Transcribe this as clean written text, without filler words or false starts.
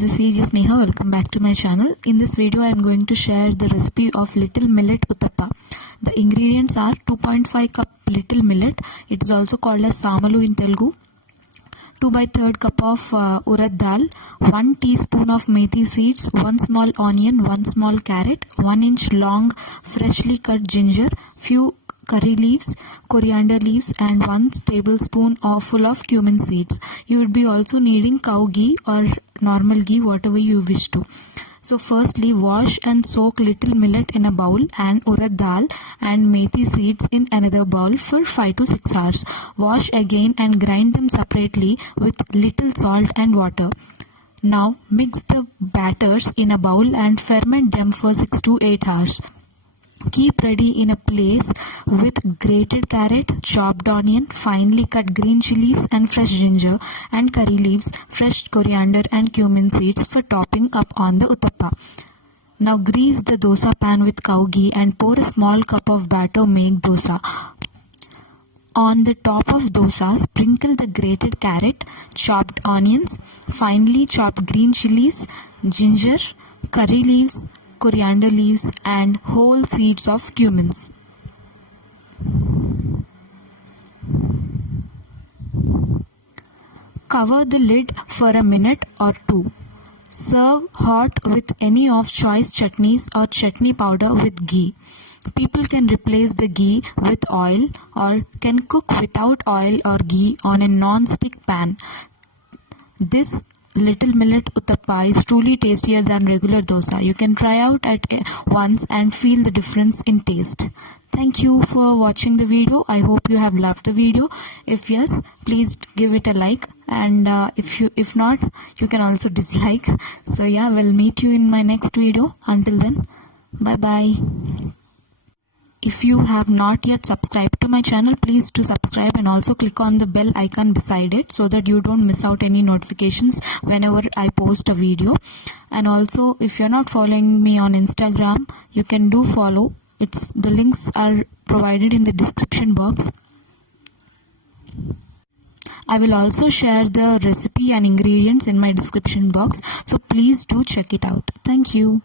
friends, this is Sneha. Welcome back to my channel. In this video I am going to share the recipe of little millet utappa. The ingredients are 2.5 cup little millet. It is also called as Samalu in Telugu. 2/3 cup of Urad Dhal, 1 teaspoon of Methi seeds, 1 small onion, 1 small carrot, 1 inch long freshly cut ginger, few curry leaves, coriander leaves, and 1 tablespoon full of cumin seeds. You would be also needing cow ghee or normal ghee, whatever you wish to. So firstly, wash and soak little millet in a bowl and urad dal and methi seeds in another bowl for 5 to 6 hours. Wash again and grind them separately with little salt and water. Now mix the batters in a bowl and ferment them for 6 to 8 hours. Keep ready in a place with grated carrot, chopped onion, finely cut green chillies and fresh ginger, and curry leaves, fresh coriander and cumin seeds for topping up on the utappa. Now grease the dosa pan with cow ghee and pour a small cup of batter. Make dosa. On the top of dosa, sprinkle the grated carrot, chopped onions, finely chopped green chillies, ginger, curry leaves, coriander leaves, and whole seeds of cumins. Cover the lid for a minute or two. Serve hot with any of choice chutneys or chutney powder with ghee. People can replace the ghee with oil or can cook without oil or ghee on a non-stick pan. This little millet utappa is truly tastier than regular dosa. You can try out at once and feel the difference in taste. Thank you for watching the video. I hope you have loved the video. If yes, please give it a like, and if not, you can also dislike. So yeah, we'll meet you in my next video. Until then, bye bye. If you have not yet subscribed to my channel, please do subscribe and also click on the bell icon beside it so that you don't miss out any notifications whenever I post a video. And also, if you're not following me on Instagram, you can do follow. The links are provided in the description box. I will also share the recipe and ingredients in my description box, so please do check it out. Thank you.